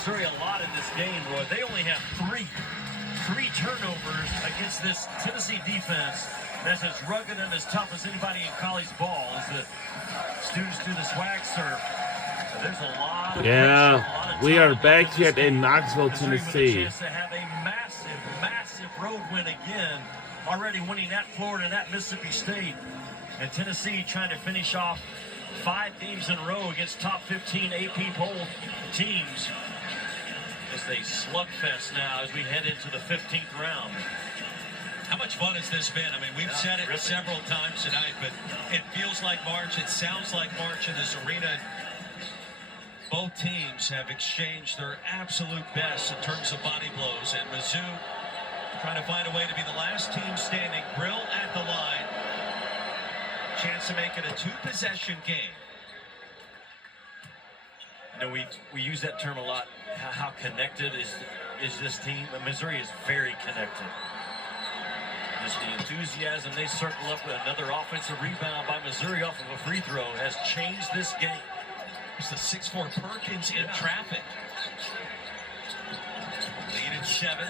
Missouri a lot in this game, Roy. They only have three turnovers against this Tennessee defense that's as rugged and as tough as anybody in college ball as the students do the swag surf. There's a lot of yeah, we are back here in Knoxville, Tennessee. With a chance to have a massive road win again, already winning at Florida and at Mississippi State. And Tennessee trying to finish off 5 games in a row against top 15 AP poll teams. It's a slugfest now as we head into the 15th round. How much fun has this been? I mean, we've said it several times tonight, but it feels like March. It sounds like March in this arena. Both teams have exchanged their absolute best in terms of body blows, and Mizzou trying to find a way to be the last team standing. Grill at the line. Chance to make it a 2-possession game. You know, we use that term a lot. How connected is this team? Missouri is very connected. Just the enthusiasm. They circle up with another offensive rebound by Missouri off of a free throw has changed this game. It's the 6'4" Perkins in traffic. Lead at 7.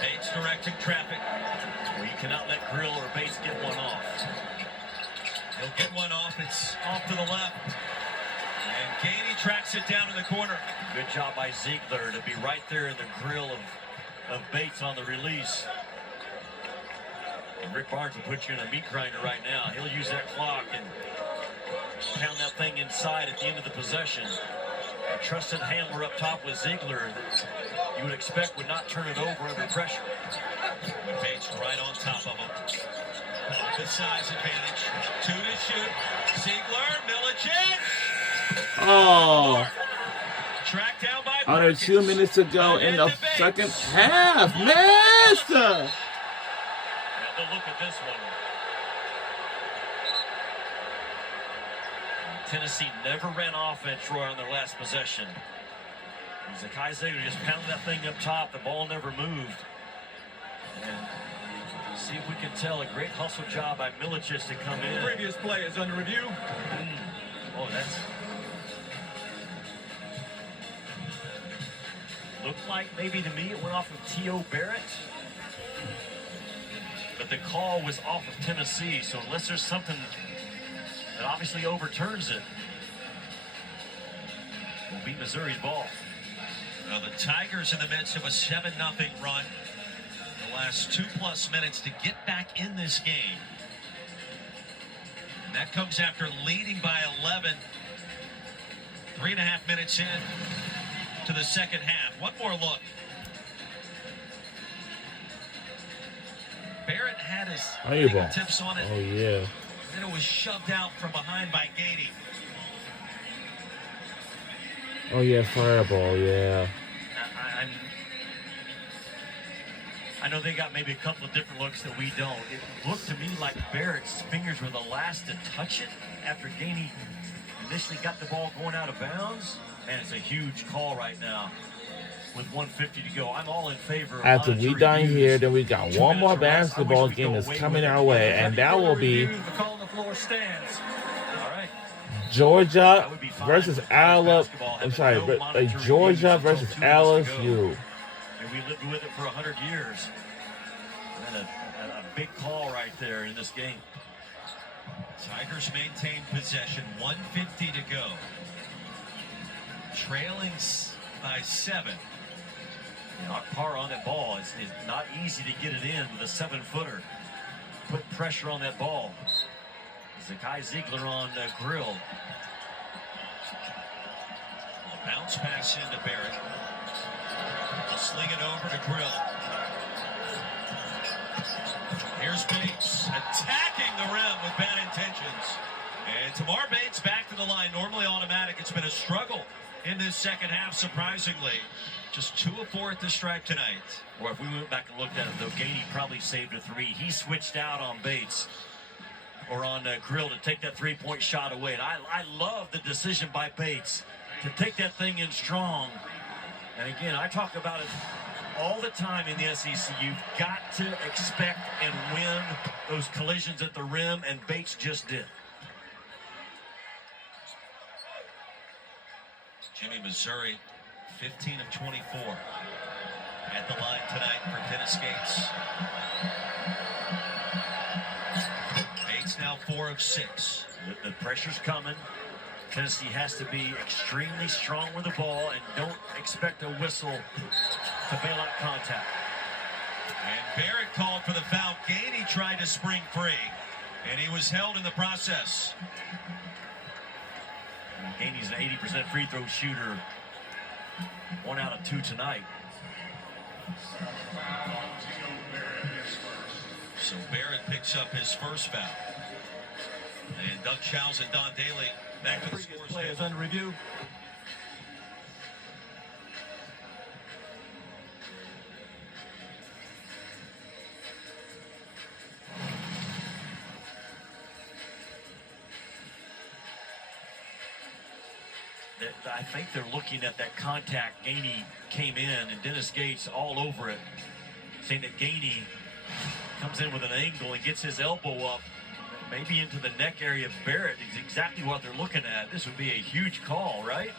Bates directing traffic. Well, you cannot let Grill or Bates get one off. He'll get one off. It's off to the left. And Gainey tracks it down in the corner. Good job by Ziegler to be right there in the grill of Bates on the release. And Rick Barnes will put you in a meat grinder right now. He'll use that clock and pound that thing inside at the end of the possession. A trusted handler up top with Ziegler that you would expect would not turn it over under pressure. Bates right on top of him. The size advantage. 2 to shoot. Ziegler, Milicic. Oh, Tracked down by under 2 minutes to go in the second half. Missed! And the look at this one. Tennessee never ran offense, Roy, on their last possession. Zakai Ziegler just pounded that thing up top. The ball never moved. And see if we can tell a great hustle job by Milicic to come in. The previous play is under review. Oh, that's... Looked like maybe to me it went off of T.O. Barrett. But the call was off of Tennessee, so unless there's something that obviously overturns it, will be Missouri's ball. Now the Tigers in the midst of a 7-0 run. The last 2+ minutes to get back in this game. And that comes after leading by 11. 3.5 minutes in to the second half. One more look. Barrett had his fingertips on it. Oh, yeah. Then it was shoved out from behind by Gainey. Oh, yeah, fireball, yeah. I know they got maybe a couple of different looks that we don't. It looked to me like Barrett's fingers were the last to touch it after Gainey initially got the ball going out of bounds. Man, it's a huge call right now with 1:50 to go. I'm all in favor of after we done here, then we got one more basketball game that's coming our way, and that will be the call on the floor stands. All right. Georgia versus Alabama. I'm sorry, Georgia versus LSU. And we lived with it for 100 years. And a big call right there in this game. Tigers maintain possession. 1:50 to go. Trailing by 7. Akpar on that ball. It's not easy to get it in with a 7-footer. Put pressure on that ball. Zakai Ziegler on Grill. A bounce pass into Barrett. He'll sling it over to Grill. Here's Bates attacking the rim with bad intentions. And Tamar Bates back to the line. Normally automatic. It's been a struggle in this second half, surprisingly. Just 2 of 4 at the stripe tonight. Or if we went back and looked at it, though, Gainey probably saved a 3. He switched out on Bates or on Grill to take that 3-point shot away. And I love the decision by Bates to take that thing in strong. And again, I talk about it all the time in the SEC. You've got to expect and win those collisions at the rim, and Bates just did. Jimmy, Missouri, 15 of 24 at the line tonight for Dennis Gates. Bates now 4 of 6. The pressure's coming. Tennessee has to be extremely strong with the ball and don't expect a whistle to bail out contact. And Barrett called for the foul. Gainey tried to spring free, and he was held in the process. Gainey's an 80% free throw shooter. 1 out of 2 tonight. So Barrett picks up his first foul. And Doug Childs and Don Daly back to the scores Play is table. under review. I think they're looking at that contact. Gainey came in, and Dennis Gates all over it, saying that Gainey comes in with an angle and gets his elbow up, maybe into the neck area of Barrett. Is exactly what they're looking at. This would be a huge call, right?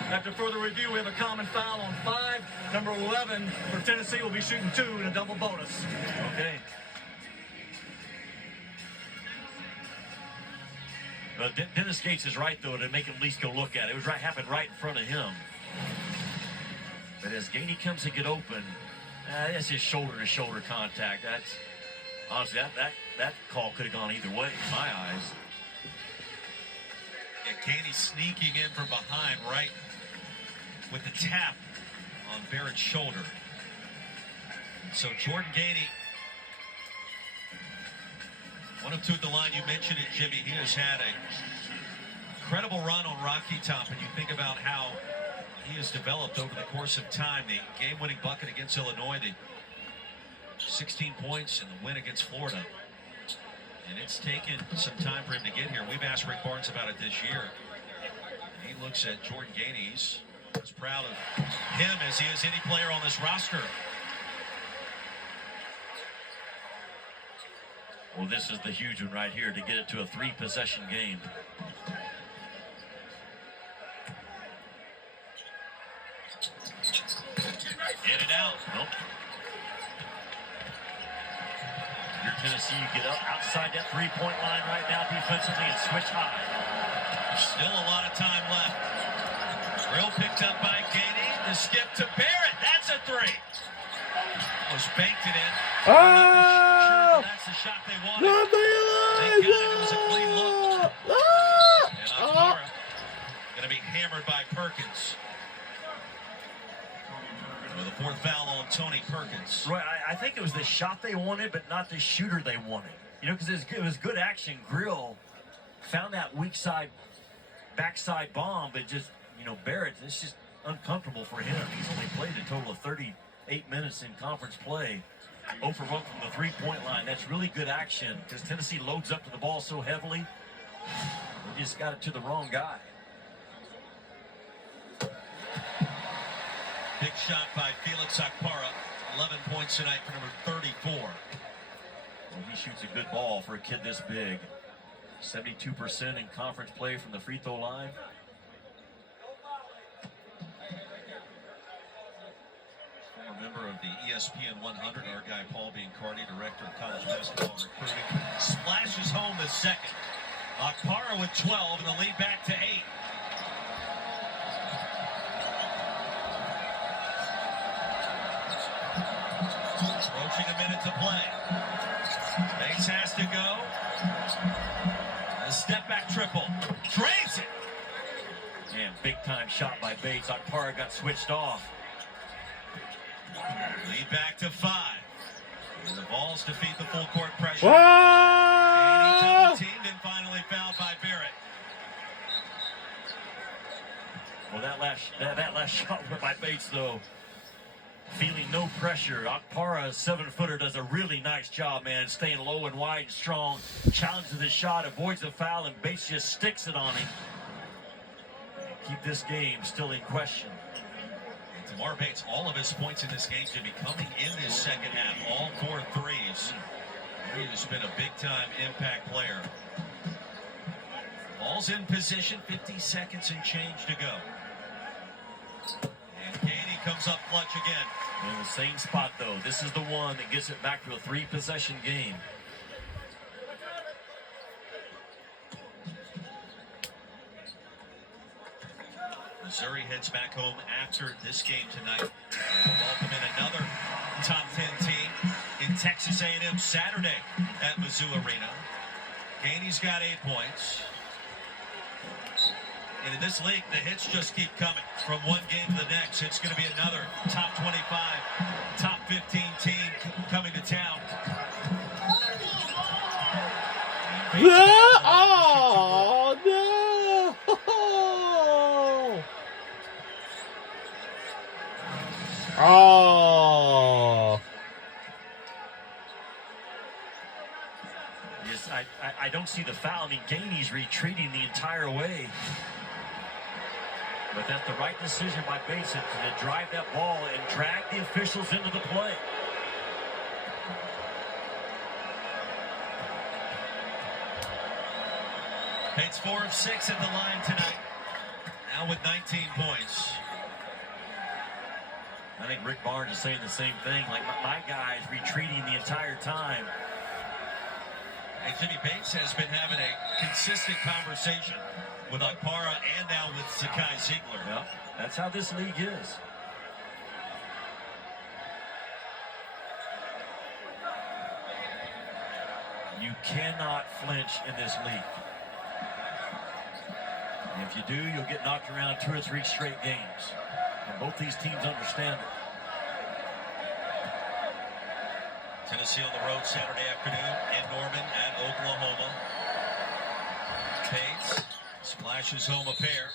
After further review, we have a common foul on 5. Number 11 for Tennessee will be shooting 2 in a double bonus. Okay. But Dennis Gates is right, though, to make him at least go look at it. It was happened right in front of him. But as Gainey comes to get open, that's just shoulder-to-shoulder contact. That's honestly that call could have gone either way in my eyes. And Gainey sneaking in from behind, right with the tap on Barrett's shoulder. So Jordan Gainey, 1 of 2 at the line. You mentioned it, Jimmy. He has had a incredible run on Rocky Top, and you think about how he has developed over the course of time. The game-winning bucket against Illinois, the 16 points, and the win against Florida. And it's taken some time for him to get here. We've asked Rick Barnes about it this year. And he looks at Jordan Gainey. He's as proud of him as he is any player on this roster. Well, this is the huge one right here to get it to a 3-possession game. In and out. Nope. You're Tennessee, you get up outside that 3-point line right now defensively and switch high. Still a lot of time left. Grill picked up by Gainey. The skip to Barrett. That's a 3. Was banked it in. Oh! That's the shot they wanted. Not They got it. It was a clean look. And Akpara going to be hammered by Perkins. With a 4th foul on Tony Perkins. Right, I think it was the shot they wanted, but not the shooter they wanted. You know, because it was good action. Grill found that weak side, backside bomb, but just, you know, Barrett, it's just uncomfortable for him. He's only played a total of 38 minutes in conference play. 0 for 1 from the 3-point line. That's really good action because Tennessee loads up to the ball so heavily. They just got it to the wrong guy. Big shot by Felix Akpara. 11 points tonight for number 34. Well, he shoots a good ball for a kid this big. 72% in conference play from the free throw line. Former member of the ESPN 100, our guy Paul Biancardi, director of college basketball recruiting, splashes home the second. Akpara with 12 and the lead back to 8. Approaching a minute to play. Bates has to go. A step back triple. Drains it. Man, big time shot by Bates. Akpara got switched off. Lead back to 5. And the Vols defeat the full court pressure. Whoa! And he double teamed and finally fouled by Barrett. Well, that last shot by Bates, though, feeling no pressure. Akpara, 7-footer, does a really nice job, man, staying low and wide and strong. Challenges the shot, avoids the foul, and Bates just sticks it on him. Keep this game still in question. And Tamar Bates, all of his points in this game should be coming in this second half. All 4 threes. He has been a big-time impact player. Ball's in position, 50 seconds and change to go. And Gainey comes up clutch again. In the same spot, though. This is the one that gets it back to a 3-possession game. Missouri heads back home after this game tonight. And welcome in another top 10 team in Texas A&M Saturday at Mizzou Arena. Gainey's got 8 points. And in this league, the hits just keep coming from one game to the next. It's going to be another top 25, top 15 team coming to town. Yeah. Oh, no. Oh. Yes, I don't see the foul. I mean, Gainey's retreating the entire way. But that's the right decision by Bates to drive that ball and drag the officials into the play. Bates 4 of 6 at the line tonight. Now with 19 points. I think Rick Barnes is saying the same thing. Like, my guy's retreating the entire time. And Jimmy Bates has been having a consistent conversation with Okpara and now with Zakai Ziegler. Yeah, that's how this league is. You cannot flinch in this league. And if you do, you'll get knocked around 2 or 3 straight games. And both these teams understand it. Tennessee on the road Saturday afternoon in Norman at Oklahoma. Bates splashes home a pair.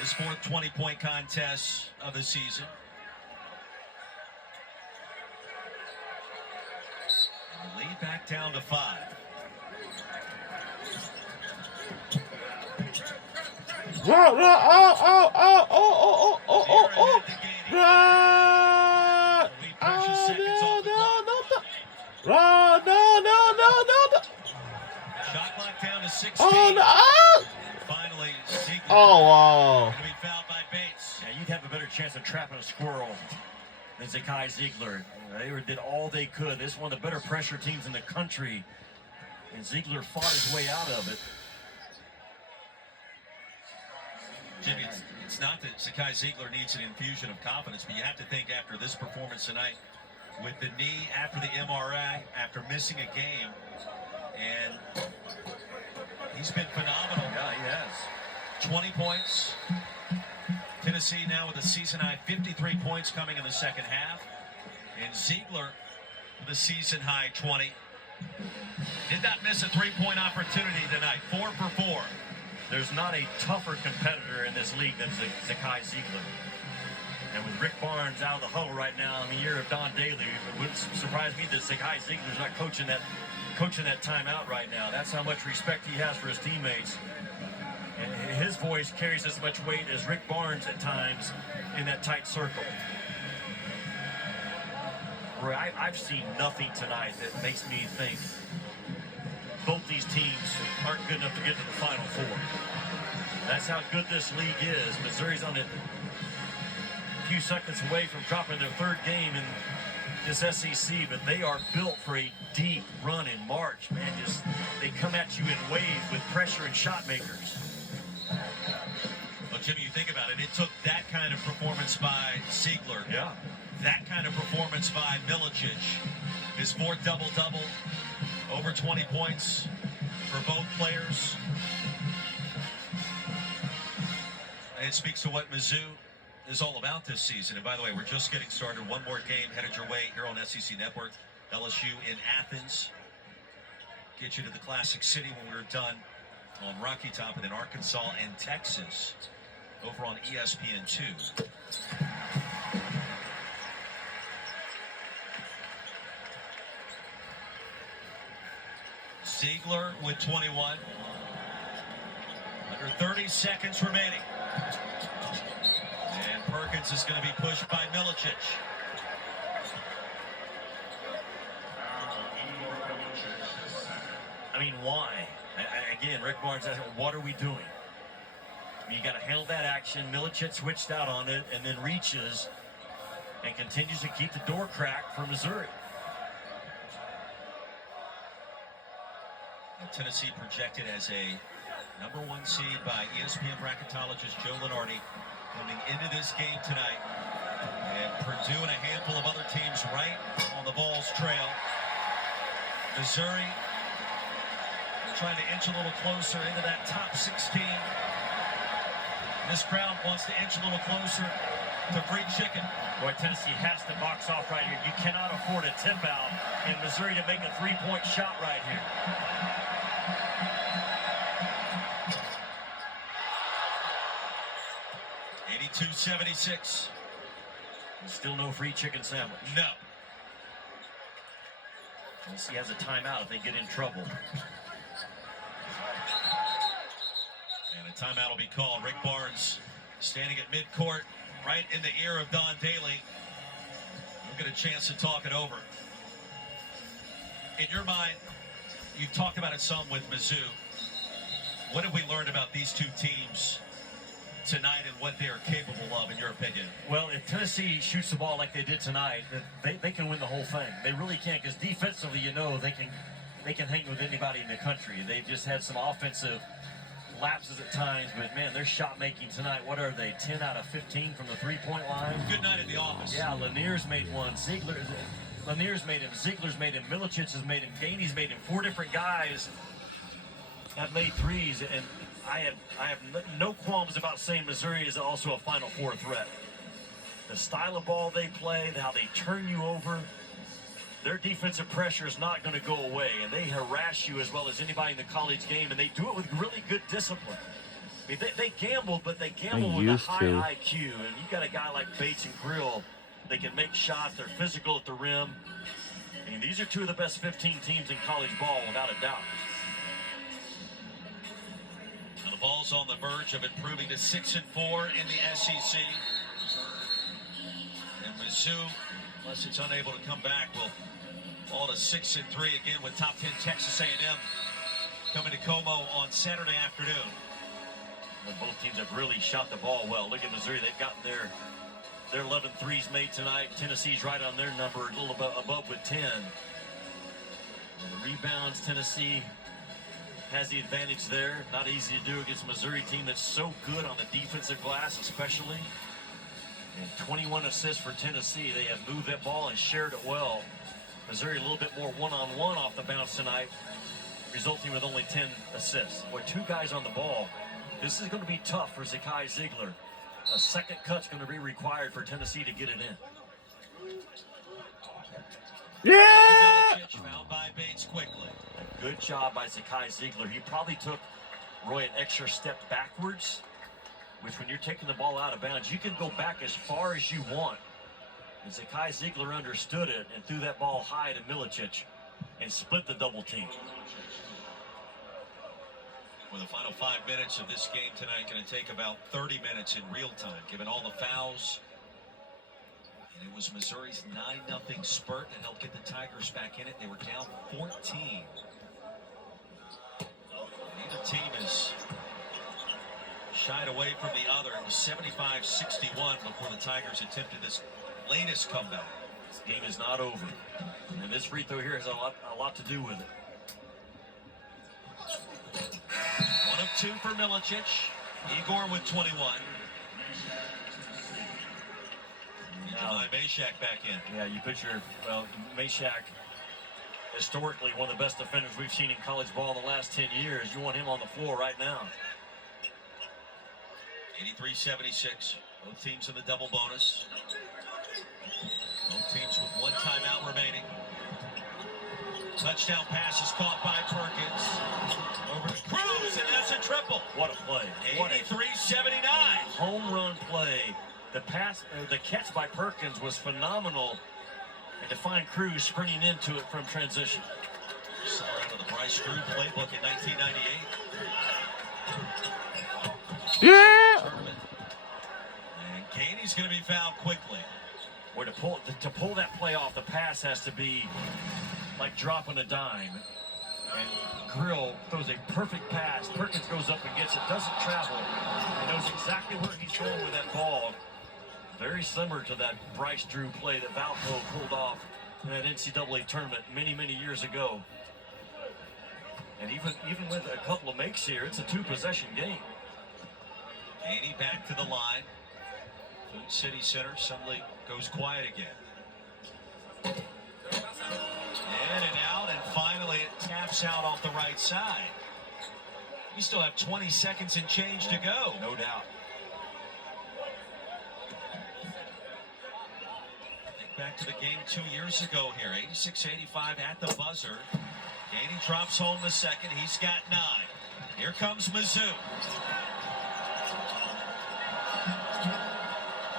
His 4th 20-point contest of the season. And the lead back down to 5. Oh. Right. No. Shot clock down to 16. Oh, no. And finally, Ziegler Oh, wow. going to be fouled by Bates. Yeah, you'd have a better chance of trapping a squirrel than Zakai Ziegler. They did all they could. This is one of the better pressure teams in the country. And Ziegler fought his way out of it. Jimmy, it's not that Zakai Ziegler needs an infusion of confidence, but you have to think after this performance tonight, with the knee after the MRI, after missing a game, and he's been phenomenal. Yeah, he has. 20 points. Tennessee now with a season high 53 points coming in the second half. And Ziegler with a season high 20. Did not miss a 3-point opportunity tonight. 4 for 4. There's not a tougher competitor in this league than Zakai Ziegler. And with Rick Barnes out of the huddle right now in the year of Don Daly, it wouldn't surprise me that Zakai Ziegler's not coaching that timeout right now. That's how much respect he has for his teammates. And his voice carries as much weight as Rick Barnes at times in that tight circle. Roy, I've seen nothing tonight that makes me think both these teams aren't good enough to get to the Final Four. That's how good this league is. Missouri's on it a few seconds away from dropping their 3rd game in this SEC, but they are built for a deep run in March, man. Just they come at you in waves with pressure and shot makers. Well, Jimmy, you think about it. It took that kind of performance by Ziegler. Yeah. That kind of performance by Milicic. His 4th double-double, over 20 points for both players. And it speaks to what Mizzou is all about this season. And by the way, we're just getting started. One more game headed your way here on SEC Network. LSU in Athens. Get you to the Classic City when we're done on Rocky Top, and then Arkansas and Texas over on ESPN2. Ziegler with 21. Under 30 seconds remaining. And Perkins is going to be pushed by Milicic. I mean, why? Again, Rick Barnes asking, what are we doing? You got to handle that action. Milicic switched out on it and then reaches and continues to keep the door cracked for Missouri. And Tennessee projected as a #1 seed by ESPN bracketologist Joe Lunardi coming into this game tonight. And Purdue and a handful of other teams right on the Vols trail. Missouri trying to inch a little closer into that top 16. This crowd wants to inch a little closer to free chicken. Boy, Tennessee has to box off right here. You cannot afford a tip out in Missouri to make a three-point shot right here. .76. Still no free chicken sandwich. No. Tennessee has a timeout if they get in trouble. And a timeout will be called. Rick Barnes standing at midcourt, right in the ear of Don Daly. We'll get a chance to talk it over. In your mind, you talked about it some with Mizzou. What have we learned about these two teams tonight and what they are capable of, in your opinion? Well, if Tennessee shoots the ball like they did tonight, they can win the whole thing. They really can, because defensively, you know, they can hang with anybody in the country. They just had some offensive lapses at times, but man, their shot making tonight, what are they, 10 out of 15 from the three-point line? Good night at the office. Yeah, Lanier's made one. Lanier's made him. Ziegler's made him. Milicic has made him. Gainey's made him. 4 different guys have made threes, and I have no qualms about saying Missouri is also a Final Four threat. The style of ball they play, how they turn you over, their defensive pressure is not going to go away, and they harass you as well as anybody in the college game, and they do it with really good discipline. I mean, they gamble, but they gamble with a high IQ, and you got a guy like Bates and Grill. They can make shots. They're physical at the rim. I mean, these are 2 of the best 15 teams in college ball, without a doubt. And the Vols on the verge of improving to 6-4 in the SEC. And Mizzou, unless it's unable to come back, will fall to 6-3 again with top 10 Texas A&M coming to Como on Saturday afternoon. And both teams have really shot the ball well. Look at Missouri. They've gotten their 11 threes made tonight. Tennessee's right on their number, a little above with 10. And the rebounds, Tennessee has the advantage there. Not easy to do against a Missouri team that's so good on the defensive glass, especially. And 21 assists for Tennessee. They have moved that ball and shared it well. Missouri a little bit more one-on-one off the bounce tonight, resulting with only 10 assists. Boy, 2 guys on the ball. This is going to be tough for Zakai Ziegler. A second cut's going to be required for Tennessee to get it in. Yeah! Fouled by Bates quickly. A good job by Zakai Ziegler. He probably took Roy an extra step backwards, which when you're taking the ball out of bounds, you can go back as far as you want. And Zakai Ziegler understood it and threw that ball high to Milicic and split the double team. For the final 5 minutes of this game tonight, going to take about 30 minutes in real time, given all the fouls. And it was Missouri's 9-0 spurt that helped get the Tigers back in it. They were down 14. Neither team is shied away from the other. It was 75-61 before the Tigers attempted this latest comeback. This game is not over. And this free throw here has a lot to do with it. 1 of 2 for Milicic. Igor with 21. Jelani Meshack back in. Yeah, you put Meshack, historically one of the best defenders we've seen in college ball in the last 10 years. You want him on the floor right now. 83-76. Both teams in the double bonus. Both teams with 1 timeout remaining. Touchdown pass is caught by Perkins. Over to Cruz, and that's a triple. What a play. 83-79. Home run play. The catch by Perkins was phenomenal. And to find Cruz sprinting into it from transition. Saw out of the Bryce Drew playbook in 1998. Yeah! Tournament. And Gainey's going to be fouled quickly. Where to pull that play off, the pass has to be like dropping a dime. And Grill throws a perfect pass. Perkins goes up and gets it, doesn't travel. He knows exactly where he's going with that ball. Very similar to that Bryce Drew play that Valpo pulled off in that NCAA tournament many, many years ago. And even with a couple of makes here, it's a two-possession game. Gainey back to the line. Food City Center suddenly goes quiet again. In and out, and finally it taps out off the right side. We still have 20 seconds and change to go. No doubt. Think back to the game 2 years ago here, 86-85 at the buzzer. Gainey drops home the second. He's got 9. Here comes Mizzou.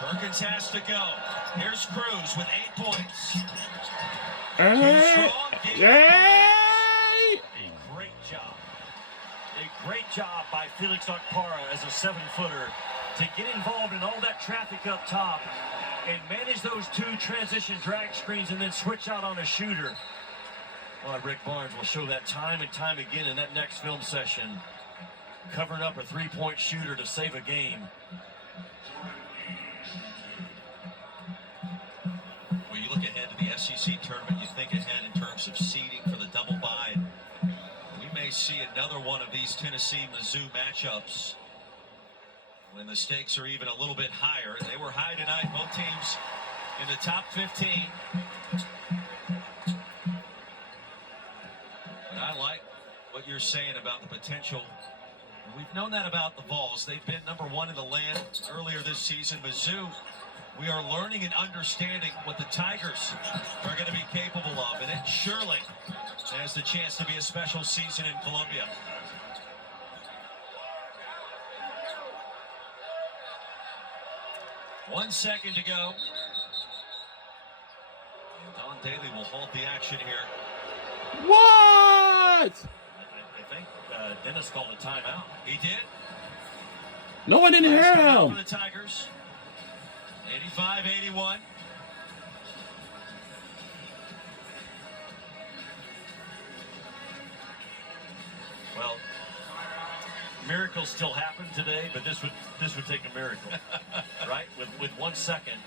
Perkins has to go. Here's Cruz with 8 points. Yay! A great job. A great job by Felix Okpara as a 7-footer to get involved in all that traffic up top and manage those 2 transition drag screens and then switch out on a shooter. Well, Rick Barnes will show that time and time again in that next film session. Covering up a 3-point shooter to save a game. When you look ahead to the SEC tournament, you think ahead in terms of seeding for the double bye. We may see another one of these Tennessee-Mizzou matchups when the stakes are even a little bit higher. They were high tonight, both teams in the top 15. But I like what you're saying about the potential. We've known that about the Vols. They've been number 1 in the land earlier this season. Mizzou, we are learning and understanding what the Tigers are going to be capable of. And it surely has the chance to be a special season in Columbia. One second to go. And Don Daly will halt the action here. What? I think Dennis called a timeout. He did. No one didn't hear For him. the Tigers. 85-81. Well, miracles still happen today, but this would take a miracle, right? With 1 second,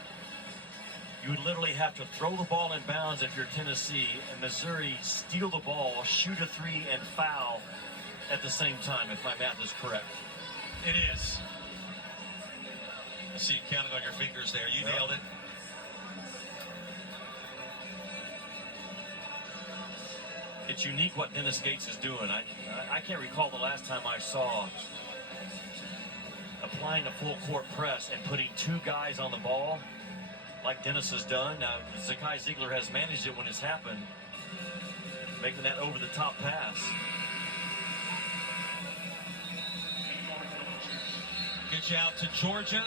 you would literally have to throw the ball in bounds if you're Tennessee, and Missouri steal the ball, shoot a 3, and foul at the same time, if my math is correct. It is. I see you counting on your fingers there. You nailed it. It's unique what Dennis Gates is doing. I can't recall the last time I saw applying a full court press and putting 2 guys on the ball like Dennis has done. Now, Zakai Ziegler has managed it when it's happened, making that over-the-top pass. Get you out to Georgia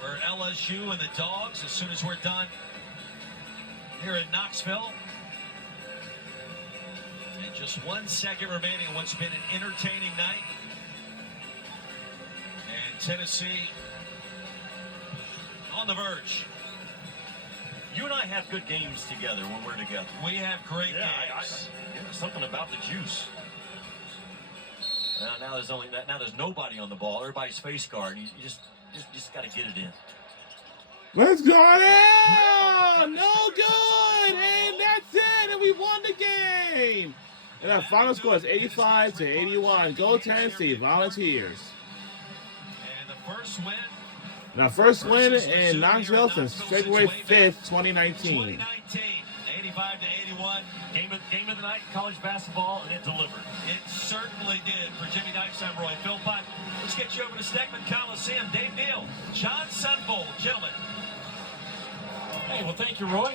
for LSU and the Dogs as soon as we're done here in Knoxville. And just 1 second remaining in what's been an entertaining night. And Tennessee on the verge. You and I have good games together when we're together. We have great games. Something about the juice. Now there's nobody on the ball. Everybody's face guard. You just got to get it in. Let's go in! No good! And that's it! And we won the game! And our final score is 85-81. Go Tennessee Volunteers. And the first win. Now, first win in Knoxville since February 5th, 2019. 85-81. Game of the night in college basketball, and it delivered. It certainly did. For Jimmy Dykes, I'm Roy Philpott. Let's get you over to Steckman Coliseum. Dave Neal, John Sunvold, gentlemen. Hey, well, thank you, Roy.